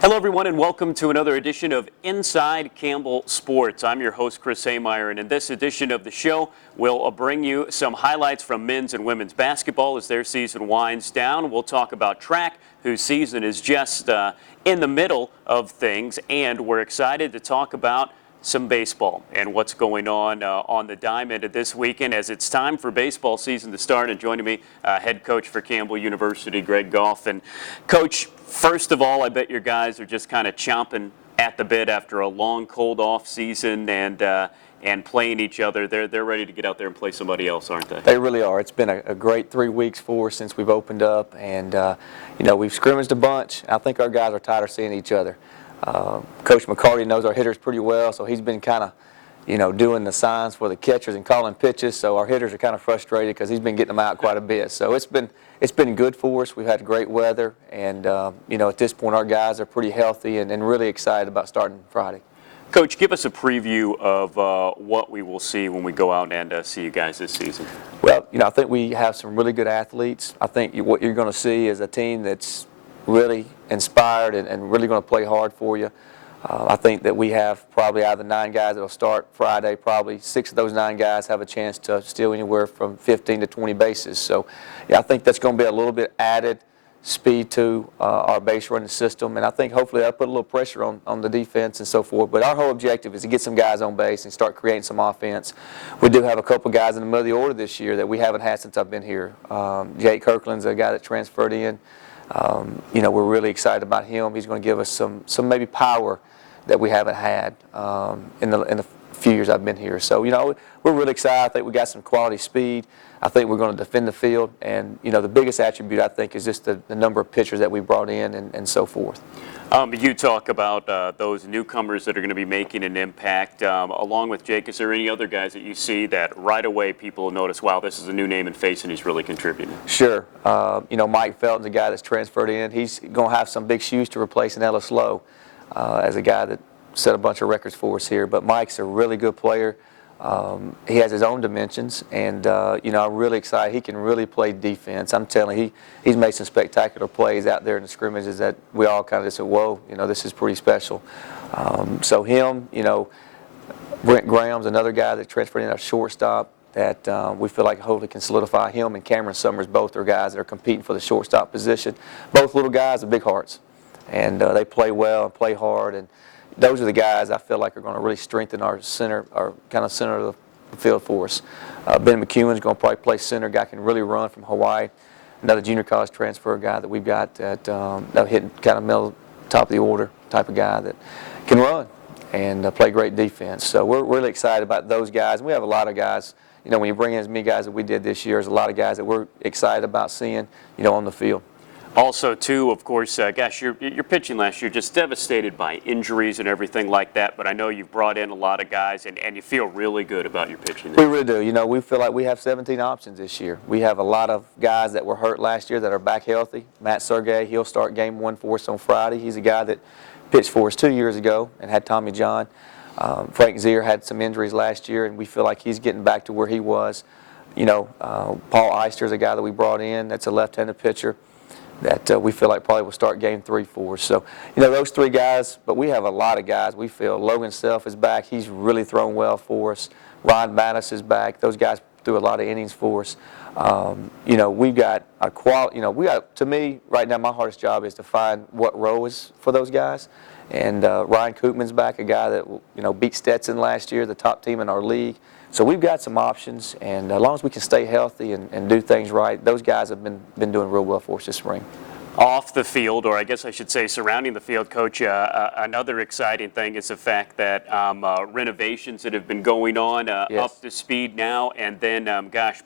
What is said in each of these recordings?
Hello, everyone, and welcome to another edition of Inside Campbell Sports. I'm your host, Chris Haymeyer, and in this edition of the show, we'll bring you some highlights from men's and women's basketball as their season winds down. We'll talk about track, whose season is just in the middle of things, and we're excited to talk about some baseball and what's going on the diamond this weekend as it's time for baseball season to start. And joining me, head coach for Campbell University, Greg Goff. And Coach, first of all, I bet your guys are just kind of chomping at the bit after a long, cold off season and playing each other. They're ready to get out there and play somebody else, aren't they? They really are. It's been a great 3 weeks for us since we've opened up, and we've scrimmaged a bunch. I think our guys are tired of seeing each other. Coach McCarty knows our hitters pretty well, so he's been kind of, doing the signs for the catchers and calling pitches. So our hitters are kind of frustrated because he's been getting them out quite a bit. So it's been good for us. We've had great weather, and at this point our guys are pretty healthy and really excited about starting Friday. Coach, give us a preview of what we will see when we go out and see you guys this season. Well, I think we have some really good athletes. I think what you're going to see is a team that's really inspired and really going to play hard for you. I think that we have probably out of the 9 guys that will start Friday, probably 6 of those 9 guys have a chance to steal anywhere from 15 to 20 bases. So, yeah, I think that's going to be a little bit added speed to our base running system, and I think hopefully that'll put a little pressure on the defense and so forth. But our whole objective is to get some guys on base and start creating some offense. We do have a couple guys in the middle of the order this year that we haven't had since I've been here. Jake Kirkland's a guy that transferred in. We're really excited about him. He's going to give us some maybe power that we haven't had in the few years I've been here. So, we're really excited. I think we got some quality speed. I think we're going to defend the field. And, the biggest attribute, I think, is just the number of pitchers that we brought in and so forth. You talk about those newcomers that are going to be making an impact. Along with Jake, is there any other guys that you see that right away people will notice, wow, this is a new name and face and he's really contributing? Sure. Mike Felton's a guy that's transferred in. He's going to have some big shoes to replace in Ellis Lowe as a guy that set a bunch of records for us here. But Mike's a really good player. He has his own dimensions, and I'm really excited. He can really play defense. I'm telling you, he's made some spectacular plays out there in the scrimmages that we all kind of just said, whoa, this is pretty special. So him, Brent Graham's another guy that transferred in, a shortstop that we feel like hopefully can solidify him, and Cameron Summers, both are guys that are competing for the shortstop position. Both little guys with big hearts, and they play well and play hard, and those are the guys I feel like are going to really strengthen our center, our kind of center of the field for us. Ben McEwen's going to probably play center. Guy can really run from Hawaii. Another junior college transfer guy that we've got that hitting kind of middle, top of the order type of guy that can run and play great defense. So we're really excited about those guys. And we have a lot of guys. When you bring in as many guys that we did this year, there's a lot of guys that we're excited about seeing, on the field. Also, too, of course, gosh, your pitching last year just devastated by injuries and everything like that. But I know you've brought in a lot of guys, and you feel really good about your pitching. We really do. We feel like we have 17 options this year. We have a lot of guys that were hurt last year that are back healthy. Matt Sergey, he'll start game 1 for us on Friday. He's a guy that pitched for us 2 years ago and had Tommy John. Frank Zier had some injuries last year, and we feel like he's getting back to where he was. Paul Eister's a guy that we brought in that's a left-handed pitcher that we feel like probably will start game 3 for us. So, those 3 guys, but we have a lot of guys. We feel Logan Self is back. He's really thrown well for us. Ryan Mattis is back. Those guys threw a lot of innings for us. We've got a quality, to me, right now, my hardest job is to find what row is for those guys. And Ryan Koopman's back, a guy that, beat Stetson last year, the top team in our league. So we've got some options, and as long as we can stay healthy and do things right, those guys have been doing real well for us this spring. Off the field, or I guess I should say surrounding the field, Coach, another exciting thing is the fact that renovations that have been going on Yes. up to speed now, and then,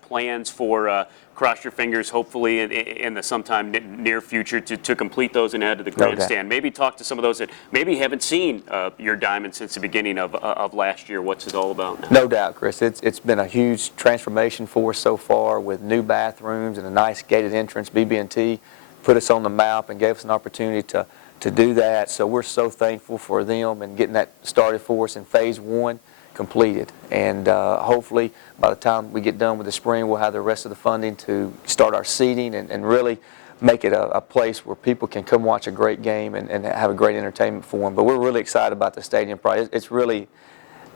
plans for, cross your fingers, hopefully in the sometime near future to complete those and add to the grandstand. Maybe talk to some of those that maybe haven't seen your diamond since the beginning of last year. What's it all about now? No doubt, Chris. It's been a huge transformation for us so far with new bathrooms and a nice gated entrance. BB&T put us on the map and gave us an opportunity to do that. So we're so thankful for them and getting that started for us in phase 1 completed. And hopefully by the time we get done with the spring, we'll have the rest of the funding to start our seating and really make it a place where people can come watch a great game and have a great entertainment for them. But we're really excited about the stadium project. It's really,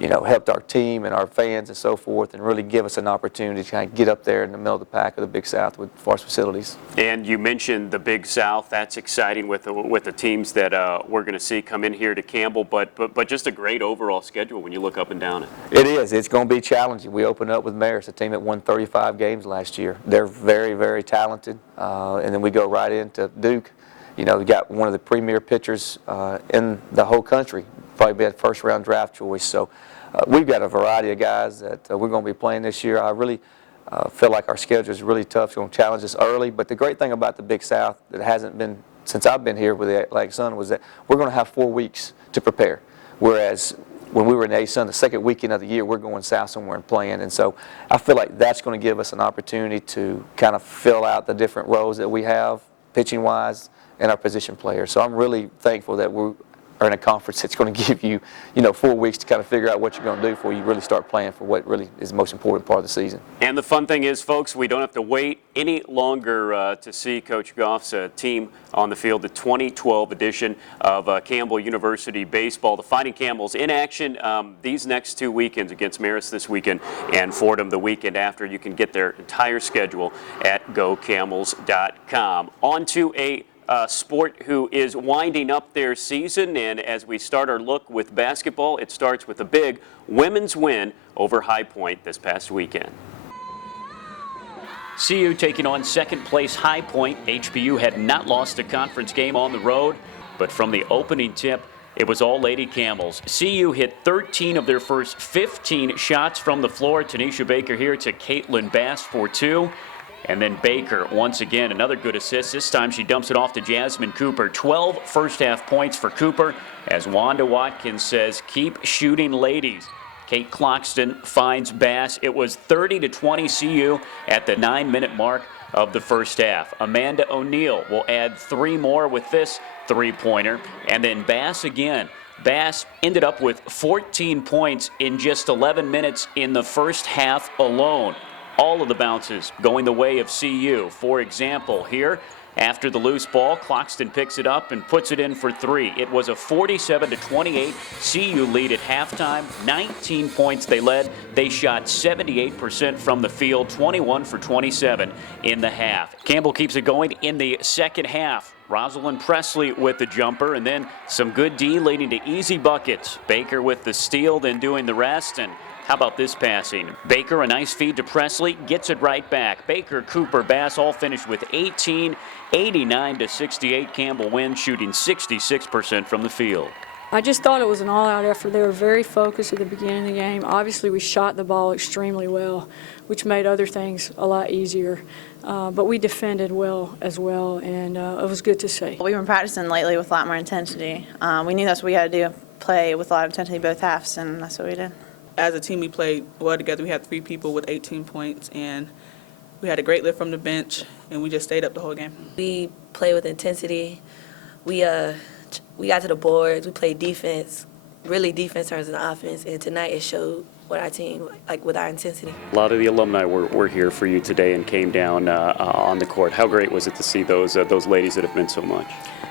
helped our team and our fans and so forth, and really give us an opportunity to kind of get up there in the middle of the pack of the Big South with as far as facilities. And you mentioned the Big South. That's exciting with the teams that we're going to see come in here to Campbell. But just a great overall schedule when you look up and down it. It is. It's going to be challenging. We open up with Marist, a team that won 35 games last year. They're very, very talented. And then we go right into Duke. We got one of the premier pitchers in the whole country. Probably be a first-round draft choice. So we've got a variety of guys that we're going to be playing this year. I really feel like our schedule is really tough. It's going to challenge us early. But the great thing about the Big South that hasn't been since I've been here with the Atlantic Sun was that we're going to have 4 weeks to prepare. Whereas when we were in the A-Sun, the second weekend of the year, we're going south somewhere and playing. And so I feel like that's going to give us an opportunity to kind of fill out the different roles that we have, pitching-wise, and our position players. So I'm really thankful that we're in a conference that's going to give you, 4 weeks to kind of figure out what you're going to do before you really start playing for what really is the most important part of the season. And the fun thing is, folks, we don't have to wait any longer to see Coach Goff's team on the field. The 2012 edition of Campbell University Baseball. The Fighting Camels in action these next 2 weekends against Marist this weekend and Fordham the weekend after. You can get their entire schedule at gocamels.com. On to a sport who is winding up their season, and as we start our look with basketball, it starts with a big women's win over High Point this past weekend. CU taking on second place High Point. HPU had not lost a conference game on the road, but from the opening tip, it was all Lady Camels. CU hit 13 of their first 15 shots from the floor. Tanisha Baker here to Caitlin Bass for 2. And then Baker, once again, another good assist. This time she dumps it off to Jasmine Cooper. 12 first-half points for Cooper. As Wanda Watkins says, keep shooting, ladies. Kate Cloxton finds Bass. It was 30-20 CU at the 9-minute mark of the first half. Amanda O'Neill will add 3 more with this three-pointer. And then Bass again. Bass ended up with 14 points in just 11 minutes in the first half alone. All of the bounces going the way of CU. For example, here, after the loose ball, Cloxton picks it up and puts it in for 3. It was a 47-28 CU lead at halftime. 19 points they led. They shot 78% from the field, 21 for 27 in the half. Campbell keeps it going in the second half. Rosalind Presley with the jumper, and then some good D leading to easy buckets. Baker with the steal, then doing the rest, and how about this passing? Baker, a nice feed to Presley, gets it right back. Baker, Cooper, Bass all finished with 18, 89-68. Campbell wins, shooting 66% from the field. I just thought it was an all-out effort. They were very focused at the beginning of the game. Obviously, we shot the ball extremely well, which made other things a lot easier. But we defended well as well, and it was good to see. We've been practicing lately with a lot more intensity. We knew that's what we had to do, play with a lot of intensity both halves, and that's what we did. As a team, we played well together. We had 3 people with 18 points, and we had a great lift from the bench, and we just stayed up the whole game. We played with intensity. We got to the boards. We played defense, really defense turns into offense, and tonight it showed what our team, like with our intensity. A lot of the alumni were here for you today and came down on the court. How great was it to see those ladies that have meant so much?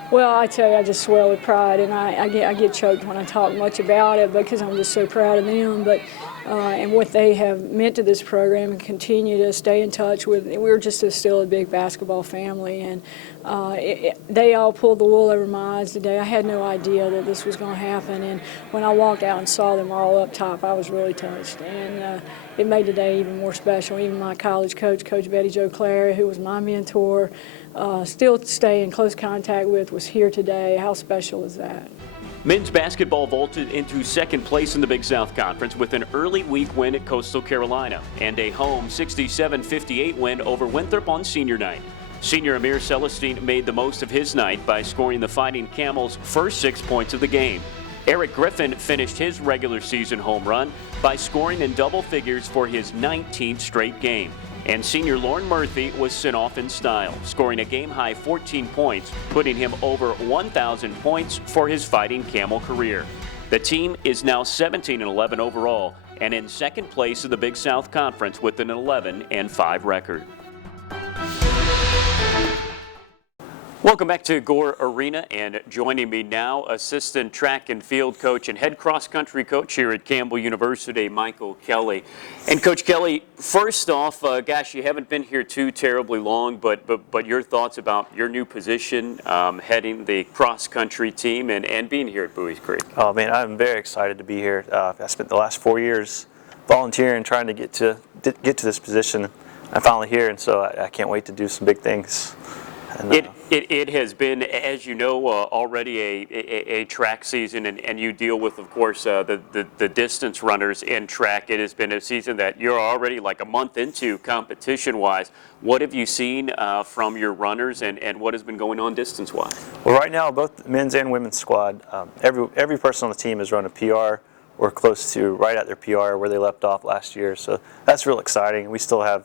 Well, I tell you, I just swell with pride, and I get choked when I talk much about it because I'm just so proud of them. But and what they have meant to this program and continue to stay in touch with. We're just still a big basketball family, and they all pulled the wool over my eyes today. I had no idea that this was going to happen, and when I walked out and saw them all up top, I was really touched, and it made today even more special. Even my college coach, Coach Betty Jo Clary, who was my mentor, still stay in close contact with, was here today. How special is that? Men's basketball vaulted into second place in the Big South Conference with an early week win at Coastal Carolina and a home 67-58 win over Winthrop on senior night. Senior Amir Celestine made the most of his night by scoring the Fighting Camels' first 6 points of the game. Eric Griffin finished his regular season home run by scoring in double figures for his 19th straight game. And senior Lauren Murphy was sent off in style, scoring a game-high 14 points, putting him over 1,000 points for his Fighting Camel career. The team is now 17-11 overall and in second place in the Big South Conference with an 11-5 record. Welcome back to Gore Arena, and joining me now, assistant track and field coach and head cross country coach here at Campbell University, Michael Kelly. And Coach Kelly, first off, gosh, you haven't been here too terribly long, but your thoughts about your new position, heading the cross country team and being here at Buies Creek. Oh man, I'm very excited to be here. I spent the last 4 years volunteering, trying to get to this position. I'm finally here, and so I can't wait to do some big things. And, It has been, as you know, already a track season, and you deal with, of course, the distance runners in track. It has been a season that you're already like a month into competition-wise. What have you seen from your runners, and what has been going on distance-wise? well, right now, both the men's and women's squad, every person on the team has run a PR or close to right at their PR where they left off last year. So that's real exciting. We still have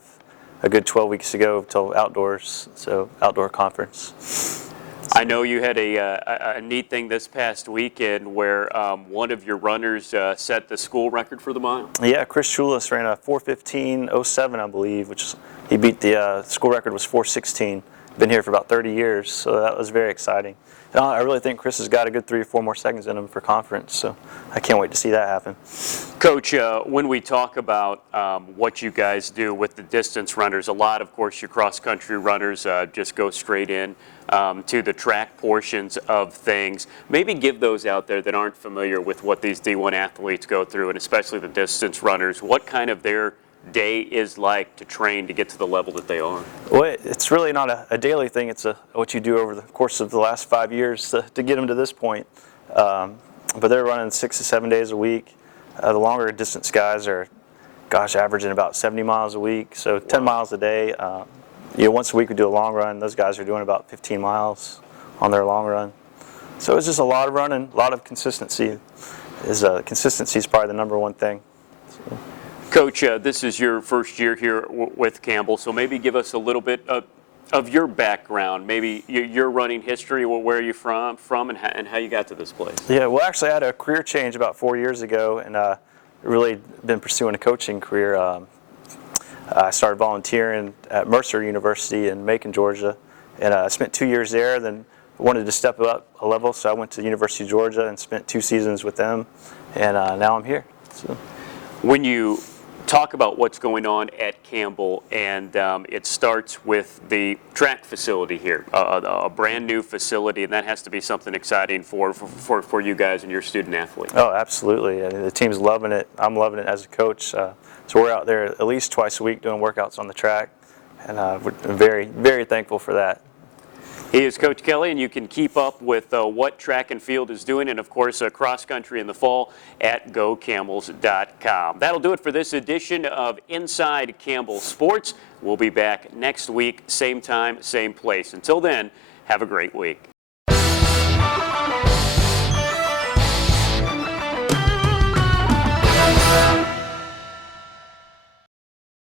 a good 12 weeks to go till outdoors, so outdoor conference. I know you had a neat thing this past weekend where one of your runners set the school record for the mile. Yeah, Chris Schulis ran a 4:15:07, I believe, which he beat the school record was 4:16. Been here for about 30 years, so that was very exciting. And I really think Chris has got a good 3 or 4 more seconds in him for conference, so I can't wait to see that happen. Coach, when we talk about what you guys do with the distance runners, a lot, of course, your cross-country runners just go straight in to the track portions of things. Maybe give those out there that aren't familiar with what these D1 athletes go through, and especially the distance runners, what kind of their day is like to train to get to the level that they are. Well, it's really not a daily thing. It's what you do over the course of the last 5 years to get them to this point. But they're running 6 to 7 days a week. The longer distance guys are, gosh, averaging about 70 miles a week, so 10 miles a day. Once a week we do a long run. Those guys are doing about 15 miles on their long run. So it's just a lot of running, a lot of consistency. Consistency is probably the number one thing. So. Coach, this is your first year here with Campbell, so maybe give us a little bit of your background, maybe your running history, where are you from and how you got to this place. Yeah, well, actually, I had a career change about 4 years ago, and really been pursuing a coaching career. I started volunteering at Mercer University in Macon, Georgia, and I spent 2 years there, then wanted to step up a level, so I went to the University of Georgia and spent 2 seasons with them, and now I'm here. So. When you talk about what's going on at Campbell, and it starts with the track facility here, a brand new facility, and that has to be something exciting for you guys and your student athletes. Oh, absolutely. The team's loving it. I'm loving it as a coach. So we're out there at least twice a week doing workouts on the track, and we're very, very thankful for that. He is Coach Kelly, and you can keep up with what track and field is doing, and of course cross country in the fall at gocamels.com. That'll do it for this edition of Inside Campbell Sports. We'll be back next week, same time, same place. Until then, have a great week.